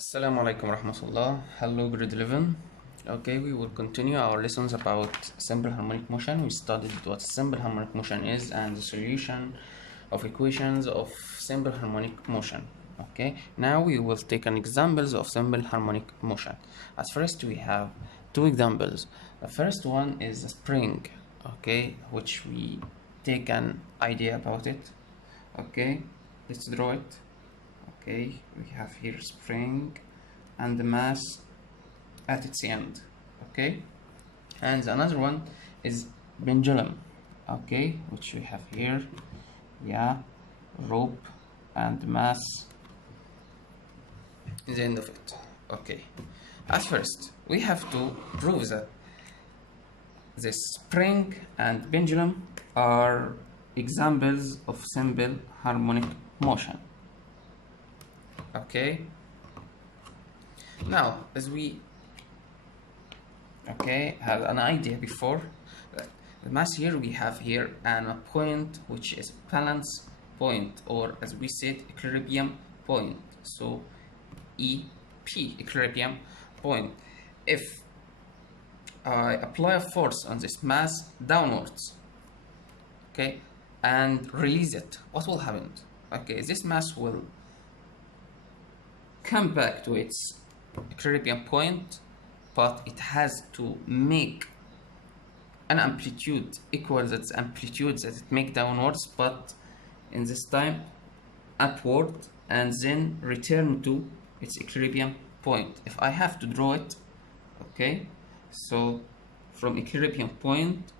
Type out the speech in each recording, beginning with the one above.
Assalamu alaikum rahmatullah. Hello, grade 11. Okay, we will continue our lessons about simple harmonic motion. We studied what simple harmonic motion is and the solution of equations of simple harmonic motion. Okay, now we will take an examples of simple harmonic motion. At first, we have two examples. The first one is a spring, okay, which we take an idea about it. Okay, let's draw it. Okay, we have here spring and the mass at its end. Okay, and another one is pendulum. Okay, which we have here, yeah, rope and mass in the end of it. Okay, at first we have to prove that the spring and pendulum are examples of simple harmonic motion. Okay, now as we have an idea before, the mass here we have here a point which is balance point, or as we said, equilibrium point. So EP, equilibrium point. If I apply a force on this mass downwards, okay, and release it, what will happen? Okay, this mass will come back to its equilibrium point, but it has to make an amplitude equal to the amplitude that it make downwards, but in this time upward, and then return to its equilibrium point. If I have to draw it, okay, so from equilibrium point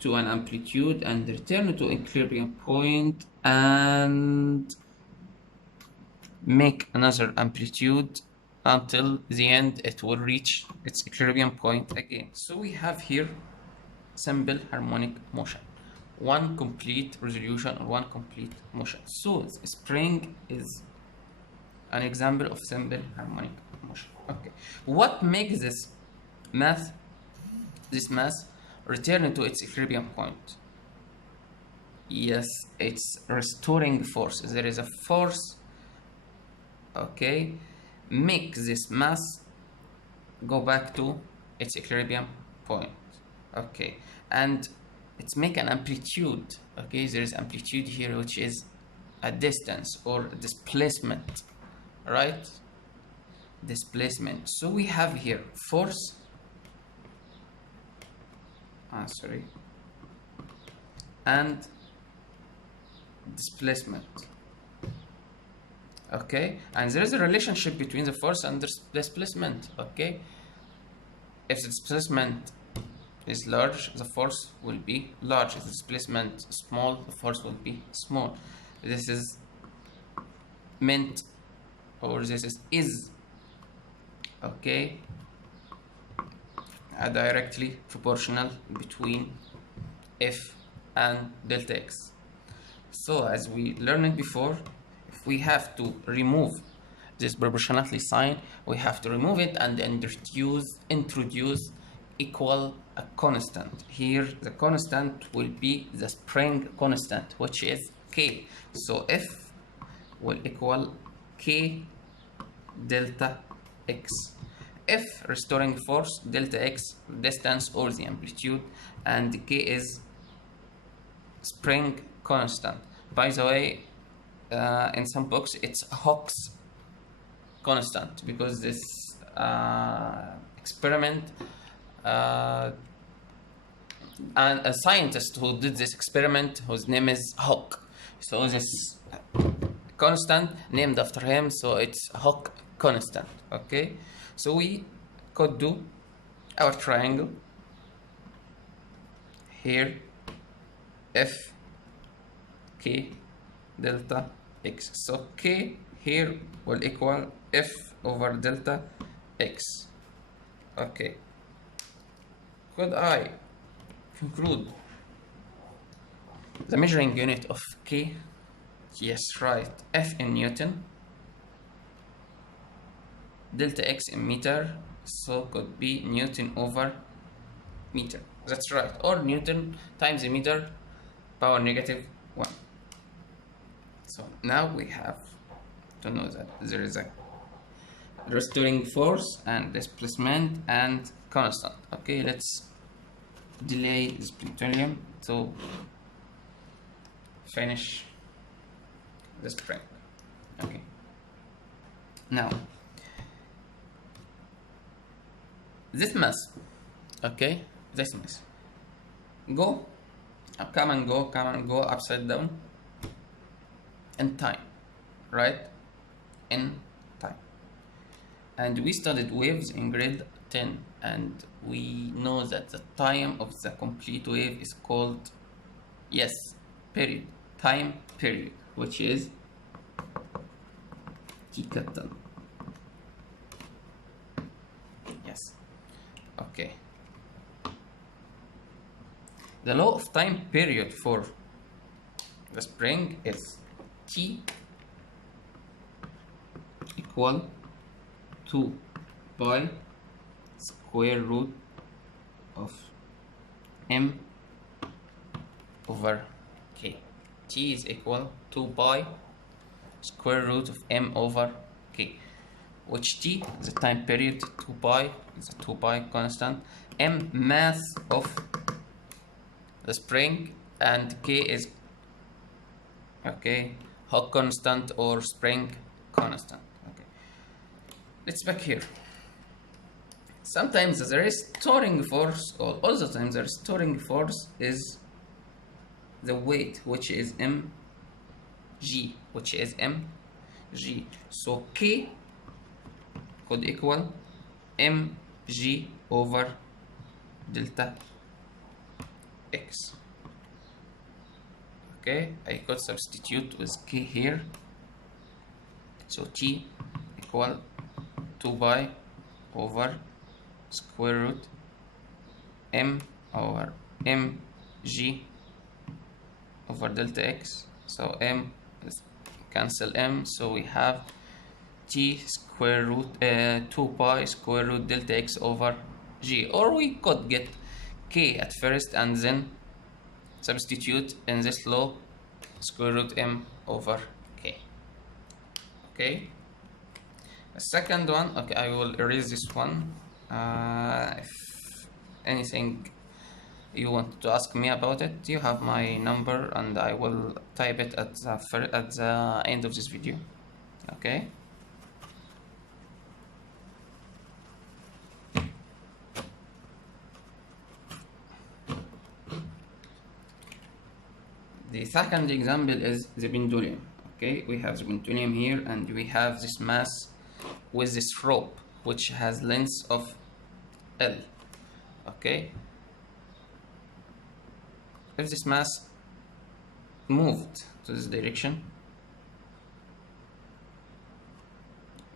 to an amplitude and return to equilibrium point and make another amplitude until the end it will reach its equilibrium point again. So we have here simple harmonic motion, one complete resolution or one complete motion. So spring is an example of simple harmonic motion. Okay, what makes this mass return to its equilibrium point? Yes, it's restoring force. There is a force, okay, make this mass go back to its equilibrium point. Okay, and it's make an amplitude. Okay, there is amplitude here, which is a distance or displacement, right? Displacement. So we have here force, and displacement. Okay, and there is a relationship between the force and the displacement. Okay, if the displacement is large, the force will be large. If the displacement is small, the force will be small. This is meant, or this is okay, directly proportional between F and delta X. So as we learned before, if we have to remove this proportionality sign, we have to remove it and introduce equal a constant. Here the constant will be the spring constant, which is K. So F will equal K delta X. F restoring force, delta X distance or the amplitude, and K is spring constant. By the way, in some books it's Hooke's constant, because this experiment and a scientist who did this experiment, whose name is Hooke, so this constant named after him, so it's Hooke constant. Okay, so we could do our triangle here, F K delta X. So K here will equal F over delta X. Okay, could I conclude the measuring unit of K? Yes, right, F in Newton, delta X in meter, so could be Newton over meter. That's right, or Newton times the meter power negative 1. So now we have to know that there is a restoring force and displacement and constant. Okay, let's delay this pendulum to finish the spring. Okay, now this mass, okay, this mass go, come and go upside down in time, right? In time. And we studied waves in grade 10, and we know that the time of the complete wave is called, yes, period, time period, which is T capital. Yes. Okay. The law of time period for the spring is T equal 2 pi square root of m over k. T is equal 2 pi square root of m over k, which T is the time period, 2 pi is a 2 pi constant, m mass of the spring, and k is, okay, Hawk constant or spring constant. Okay, let's back here. Sometimes the restoring force, or all the time the restoring force is the weight, which is mg, so k could equal mg over delta x. Okay, I could substitute with k here, so T equal 2 pi over square root m over mg over delta x, so m is cancel m, so we have T square root 2 pi square root delta x over g, or we could get k at first and then substitute in this law square root m over k. Okay, the second one, okay, I will erase this one. If anything you want to ask me about it, you have my number and I will type it at the end of this video. Okay, the second example is the pendulum. Okay, we have the pendulum here and we have this mass with this rope which has length of L. Okay, if this mass moved to this direction,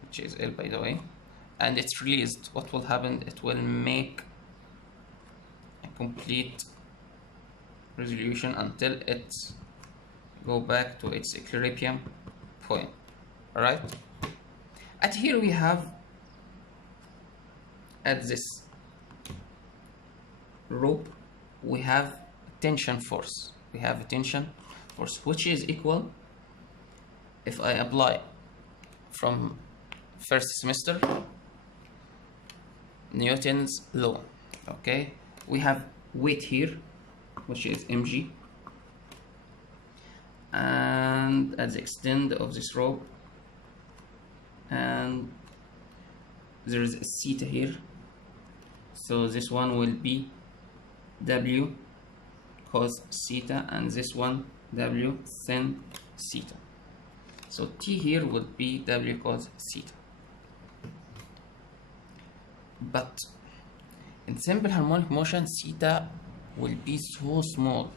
which is L by the way, and it's released, what will happen? It will make a complete resolution until it go back to its equilibrium point. Alright, at here we have, at this rope we have tension force, which is equal, if I apply from first semester Newton's law. Okay, we have weight here which is mg, and at the extent of this rope, and there is a theta here, so this one will be w cos theta and this one w sin theta, so t here would be w cos theta. But in simple harmonic motion, theta will be so small,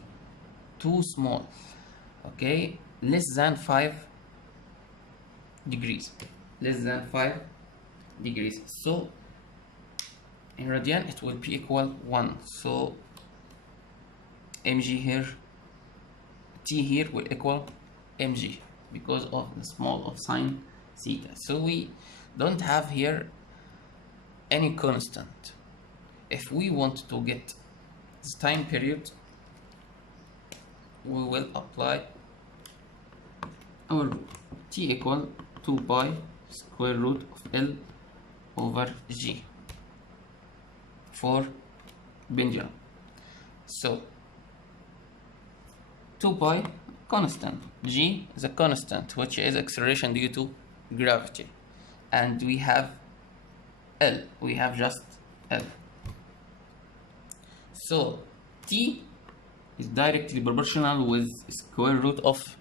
too small, okay, less than 5 degrees, so in radian it will be equal 1, so mg here, t here will equal mg because of the small of sine theta, so we don't have here any constant. If we want to get this time period, we will apply our t equal 2 pi square root of L over G for pendulum. So 2 pi constant, G is a constant which is acceleration due to gravity, and we have L, we have just L. So T is directly proportional with square root of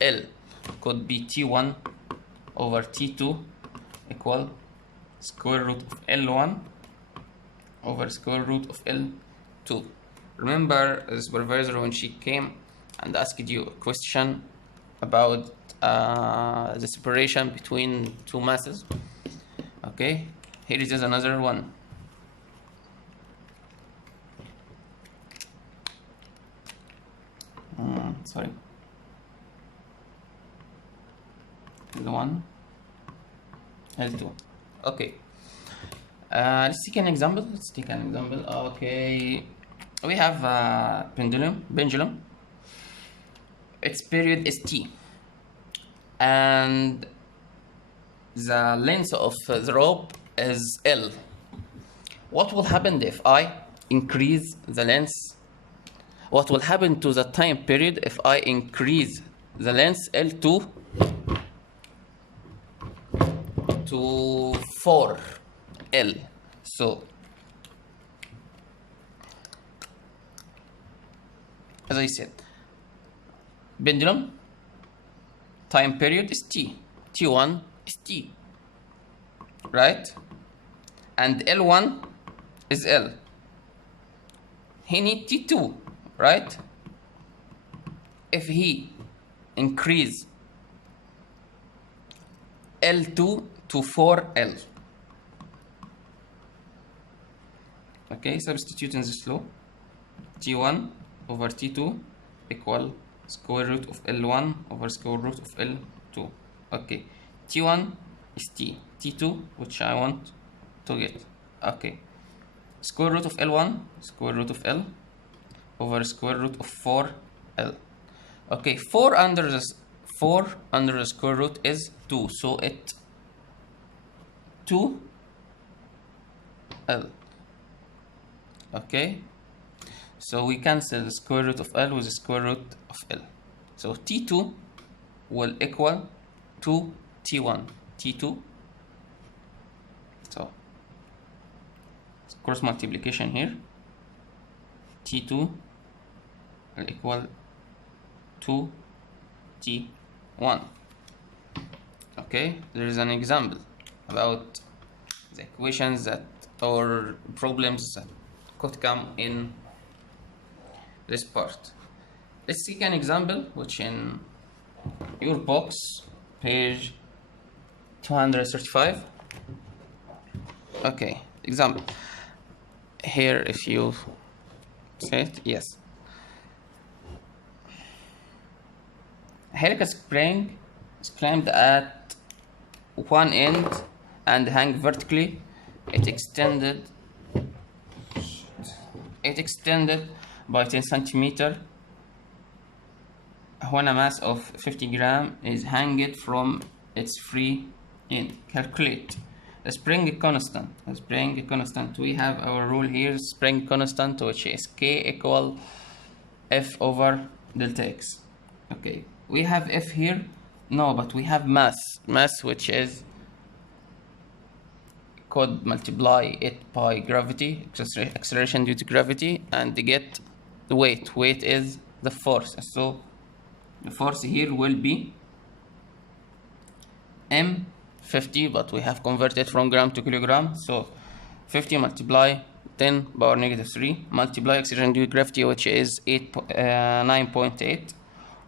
L, could be T1 over T2 equal square root of L1 over square root of L2. Remember the supervisor when she came and asked you a question about the separation between two masses? Okay, here is another one. Sorry, L1, L2. Okay, let's take an example. Okay, we have a pendulum. Its period is T, and the length of the rope is L. What will happen if I increase the length? What will happen to the time period if I increase the length L2 to 4L? So as I said, pendulum time period is T, T1 is T, right? And L1 is L. He need T2, right? If he increase L2 to 4L, okay, substitute in this law, T1 over T2 equal square root of L1 over square root of L2. Okay, T1 is T, T2 which I want to get. Okay, square root of L1 square root of L over square root of 4L. Okay, 4 under the square root is 2, so it 2L. Okay, so we cancel the square root of L with the square root of L. So T2 will equal to T1. T2, so cross multiplication here, T2 will equal to T1. Okay, there is an example about the equations that or problems that could come in this part. Let's take an example which in your box, page 235. Okay, example. Here, if you say it, yes. Helical spring is clamped at one end and hang vertically. It extended by 10 centimeter when a mass of 50 grams is hanged from its free end. Calculate the spring constant. We have our rule here, spring constant, which is K equal F over delta X. Okay, we have F here. No, but we have mass which is could multiply it by gravity, acceleration due to gravity, and get the weight. Weight is the force. So the force here will be M50, but we have converted from gram to kilogram. So 50 multiply 10 power negative 3 multiply acceleration due to gravity, which is 9.8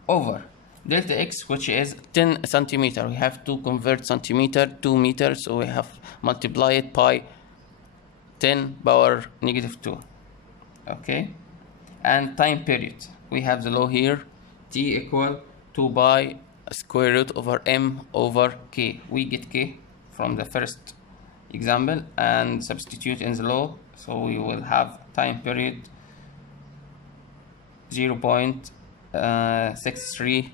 over delta X, which is 10 centimeter. We have to convert centimeter to meter, so we have multiply it by 10 power negative 2. Okay, and time period, we have the law here, T equal 2 pi square root over M over K. We get K from the first example and substitute in the law, so we will have time period 0.63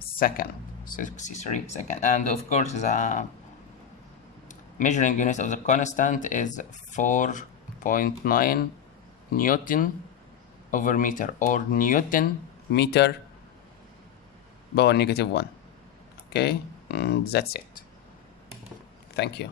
second, and of course the Measuring unit of the constant is 4.9 Newton over meter, or Newton meter power -1. Okay, that's it. Thank you.